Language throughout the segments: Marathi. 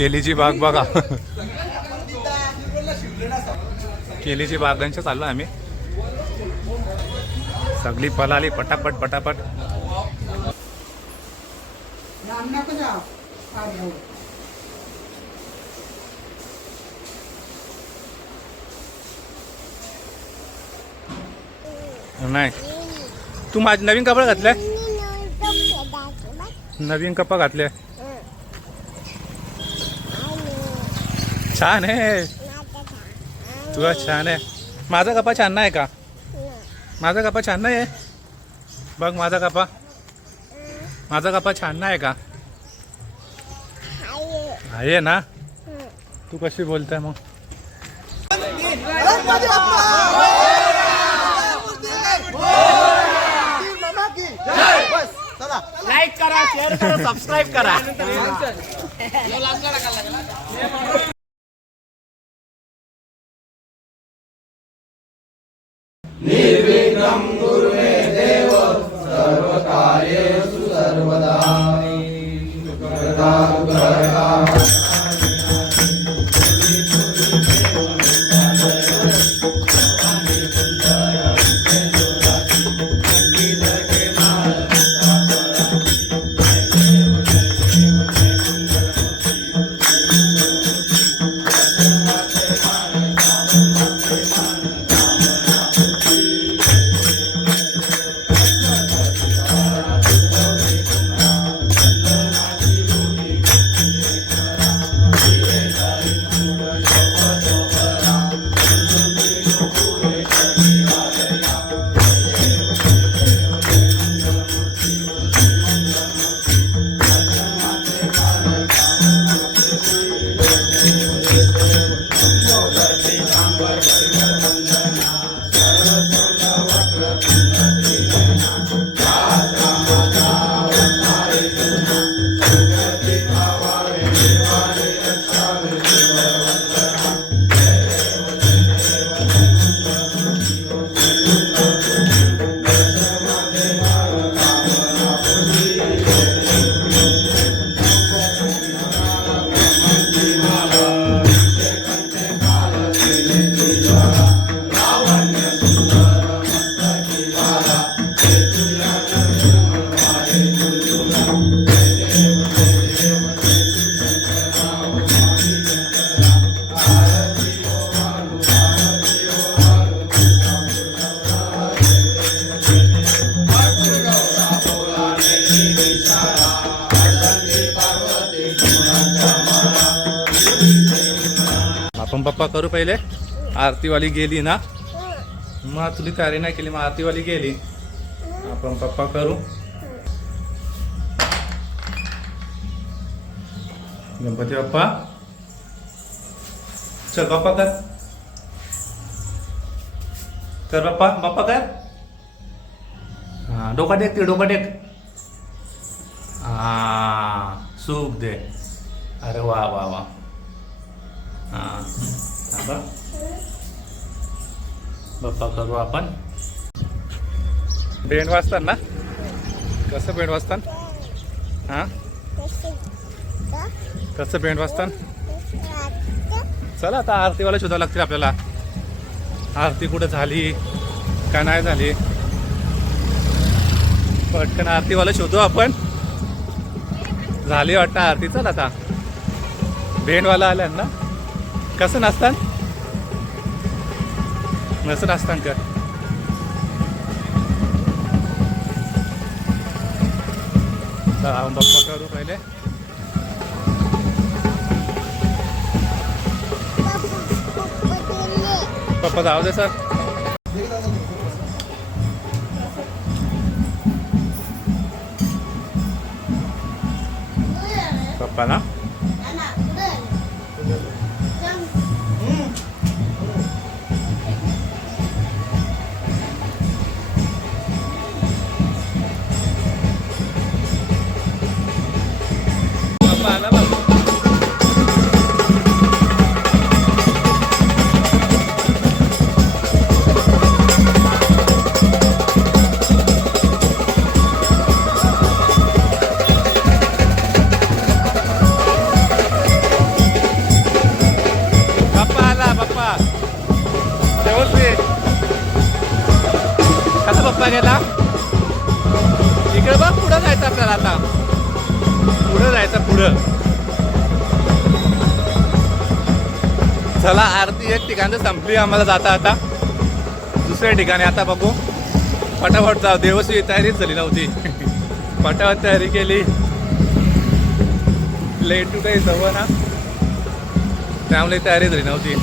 केलीची बाग बघा. केलीची बागांच्या चाललो आम्ही. सगळी फळाली पटापट पटापट. नाही. तू माझ नवीन कपडे घातले? नवीन कपा घातले. छान आहे. तुला छान आहे. माझा कपा छान नाही का? माझा कपा छान नाही आहे बघ माझा कपा माझा कपा छान नाही का? आहे ना? तू कशी बोलताय मग? लाईक करा शेअर करा सबस्क्राईब करा. आरतीवाली गेली ना? मग तुझी तयारी नाही केली मग आरतीवाली गेली. आपण पप्पा करू. गणपती बाप्पा. चल बाप्पा कर. कर बाप्पा. बाप्पा कर. हां डोका टेक ते डोका टेक. हा सूप दे. अरे वा वा वा. बाप्पा करू आपण. बेंड वाजतात ना? कसं बेंड वाजतात हा? कसं बेंड वाजतात चला आता आरतीवाला शोधावं लागतील आपल्याला. आरती कुठं झाली? का नाही झाली? पटकन आरतीवाला शोधू आपण. झाली वाटतं आरती. चल आता. भेंडवाला आल्या ना? कसं नाचतात नसं नाचतात का चला आपण बाप्पा करू पहिले. पप्पा जाऊ दे सर. चला आरती एक ठिकाणी संपली आम्हाला जाता आता. दुसऱ्या ठिकाणी आता बघू. फटाफट जाऊ देवस्वी तयारीच झाली नव्हती फटाफट तयारी केली. लेट टू काही जवळ ना. त्यामुळे तयारी झाली नव्हती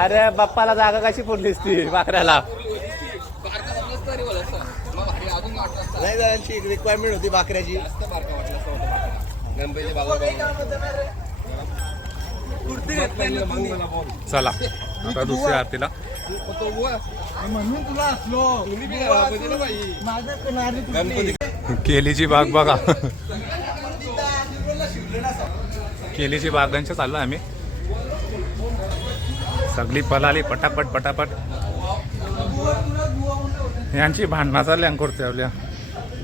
अरे बाप्पाला जागा कशी पडलीस ती बाकऱ्याला नाही जणांची रिक्वायरमेंट होती बाकऱ्याची चला आता दुसऱ्या आरतीला. केलीची बाग बघा. केलीची बागांच्या चाललो आम्ही. सगळी पलाली पटापट पटापट यांची भांडणा चालल्या कुर्त्या आपल्या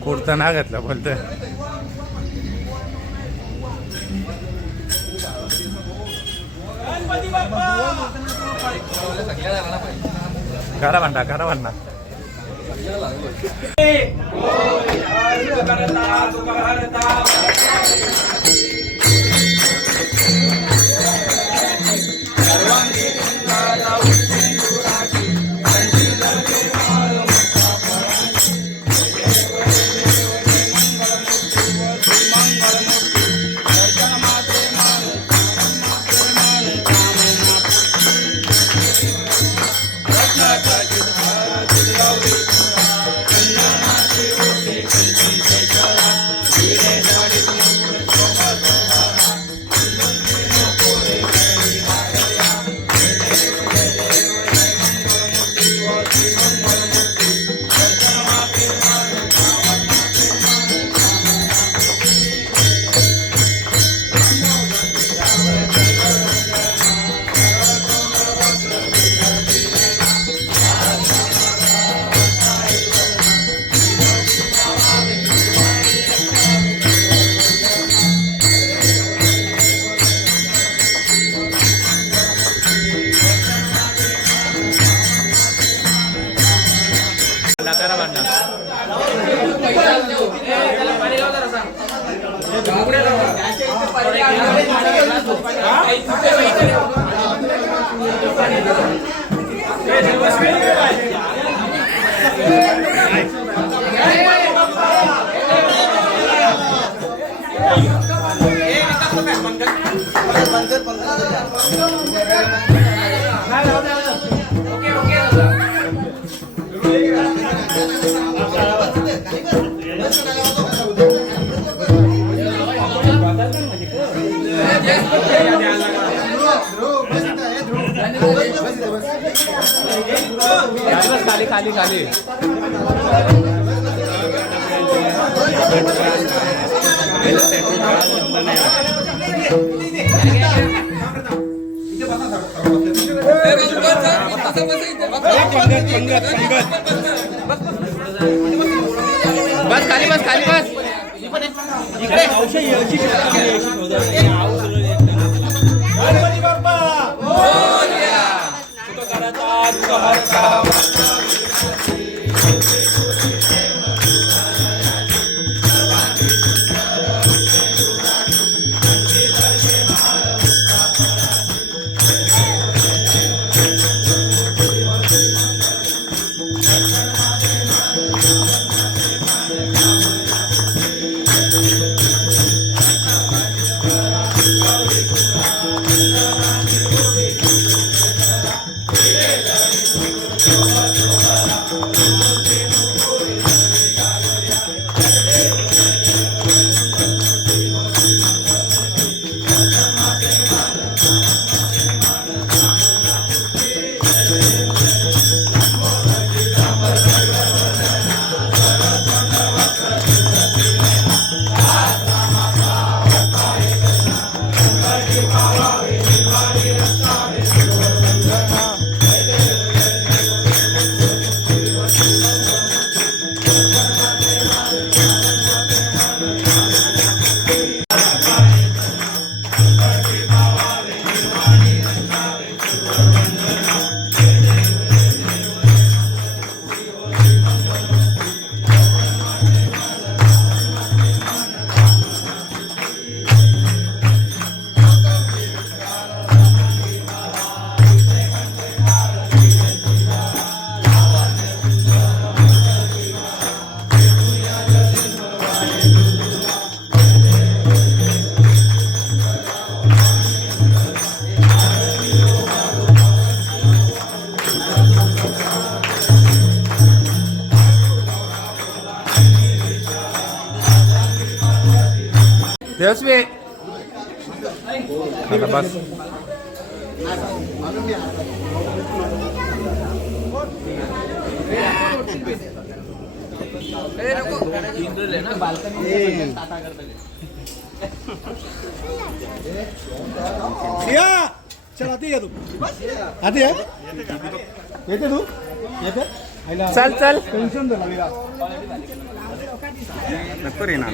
कुर्ता ना घेतला बोलतोय करा भांडा करा भांडा करा खाली खाली खाली बस खाली बस. खाली बस देवस्वी या! चल आती या तू. आती आहे? येते तू? येते? चल चल. टेन्शन झालं. नको. रे ना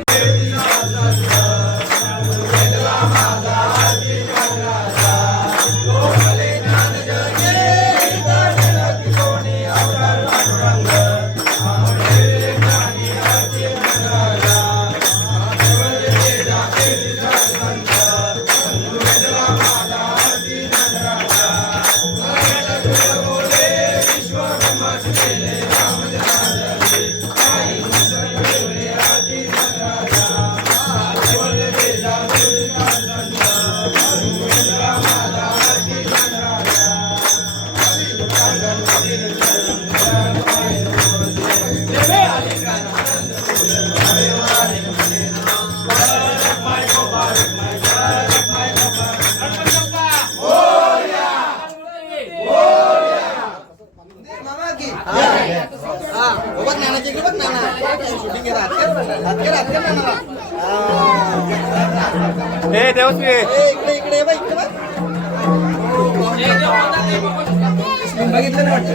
बघितलं नाही वाटतं.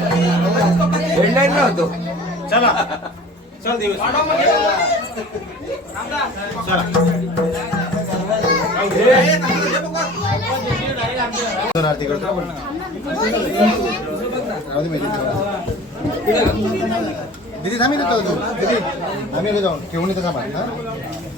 हेडलाईन होतो. दोन आरती करतो राहू दे. दीदी थांबी देतो तू. दीदी आम्ही जाऊन ठेवून येतो का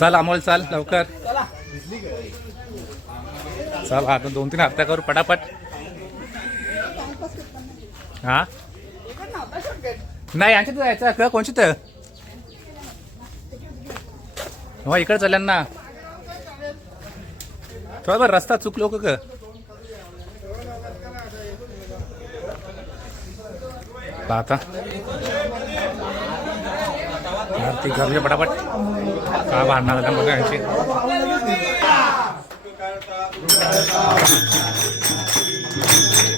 चल अमोल चाल लवकर. चल आता दोन तीन हप्त्या करू पटापट. हा? नाही यांच्यात जायचं का कोणची तर? हो इकडे चालल्या ना थोडा बरं रस्ता चुकलो का ग आता आरती करूया पटापट का भांडणार झालं बघा you.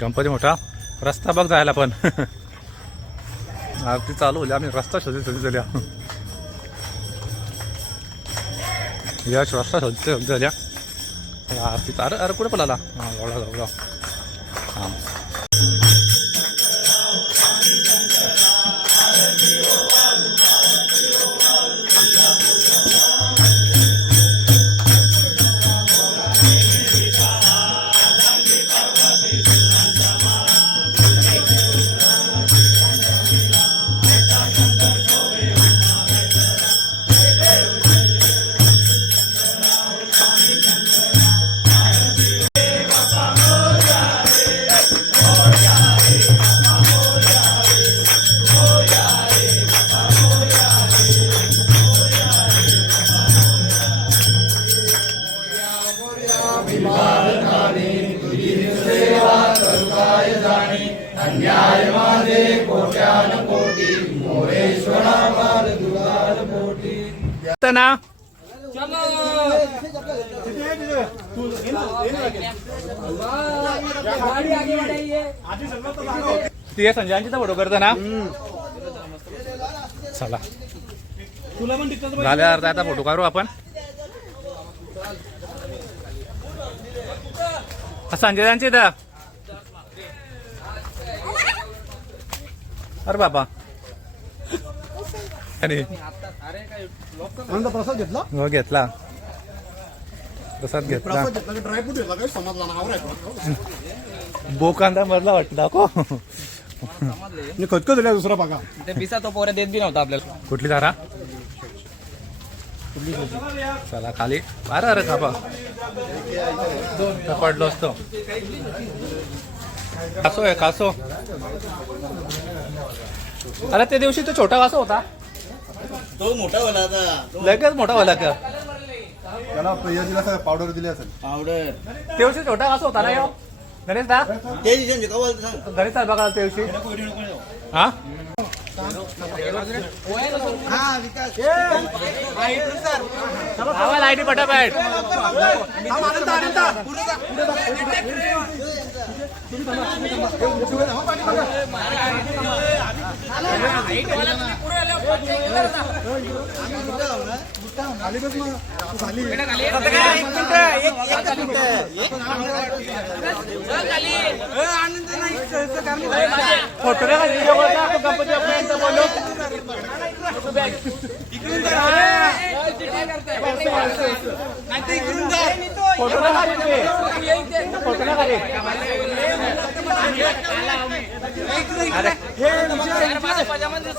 गणपती मोठा. रस्ता बघ जायला पण. आरती चालू होली आम्ही रस्ता शोधत शोधी झाल्या यश रस्ता शोधते शोधी झाल्या आरती अरे अरे कुठे पळाला? हां एवढा एवढा हां. ती संजयांची फोटो करतो ना? चला. तुला पण झाल्या अर्धा आता फोटो काढू आपण. संजयांची इथं अरे बाबा. अरे. प्रसाद घेतला? हो घेतला. प्रसाद घेतला. ड्रायफ्रूट घेतला काय समजला ना बोकांदा मधला वाटतं दाखव. मी खतखत दिला दुसरा बघा ते पिसा तो पोऱ्या देत बी नव्हता आपल्याला. कुठली धारा चला खाली. अरे अरे खापा पडलो असतो. कासो आहे कासो अरे त्या दिवशी तो छोटा कासो होता. तो मोठा वाला आता. लगेच मोठा वाला का? त्याला पावडर दिली असेल. पावडर त्या दिवशी छोटा कासो होता ना यो? गणेश दा? गणेश दा बघा त्या दिवशी हा? हा विकास आवाज आयडी पटापट खाली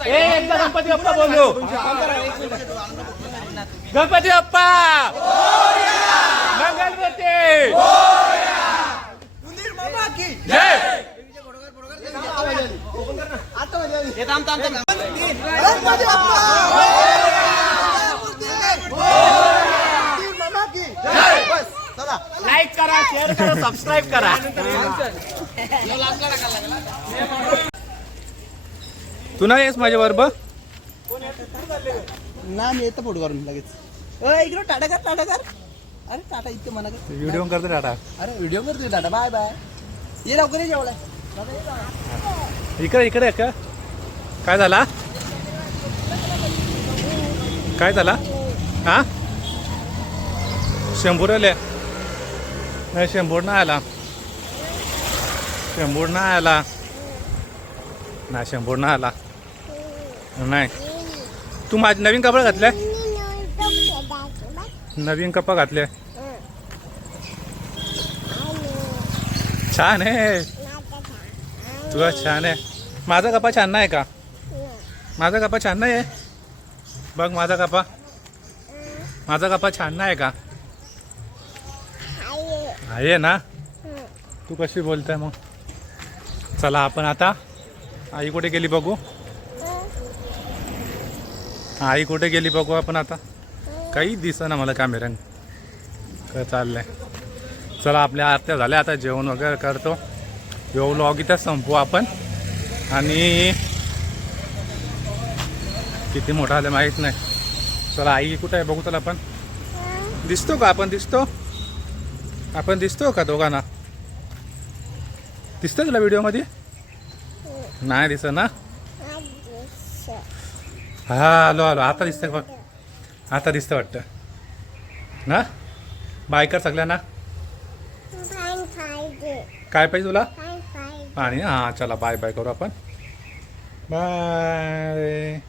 हे गणपती बाप्पा बोलू गणपती बाप्पा! लाईक करा शेअर करा सबस्क्राईब करा. तू नाही येस माझ्या बरोबर ना मी येतो फोटो काढून लगेच. इकडं टाटा कर टाटा कर. अरे टाटा इतकं मना कर व्हिडिओ करतो टाटा. अरे व्हिडिओ करतोय टाटा. Bye bye. ये लवकर ये जेवढा. इकडे इकडे का काय झाला? काय झाला? हा? शंभूर आले. नाही शंभूर नाही आला. शंभूर नाही आला. नाही शंभूर नाही आला. नाही. तू माझे नवीन कपडे घातले? नवीन कपा घातले. छान आहे. तुला छान आहे. माझा कपा छान नाही का? माझा कपा छान नाही आहे बघ माझा कपा माझा कपा छान नाही का? आहे ना? तू कशी बोलताय मग? चला आपण आता आई कुठे गेली बघू. आई कुठे गेली बघू आपण आता? काही दिसना मला कॅमेऱ्यान काय चाललंय? चला आपल्या आरत्या झाल्या. आता जेवण वगैरे करतो. यो व्लॉग इथं संपवू आपण. आणि किती मोठा आलं माहीत नाही. चला आई कुठं आहे? बघू चला आपण. दिसतो का आपण? दिसतो? आपण दिसतो का दोघांना? दिसतं तुला व्हिडिओमध्ये नाही दिसत ना? हा आलो आलो. आता दिसतंय बघ. आता दिसतं वाटतं. ना? बाय कर सगळ्यांना. काय पाहिजे तुला? पाणी हां चला बाय बाय करू आपण. बाय.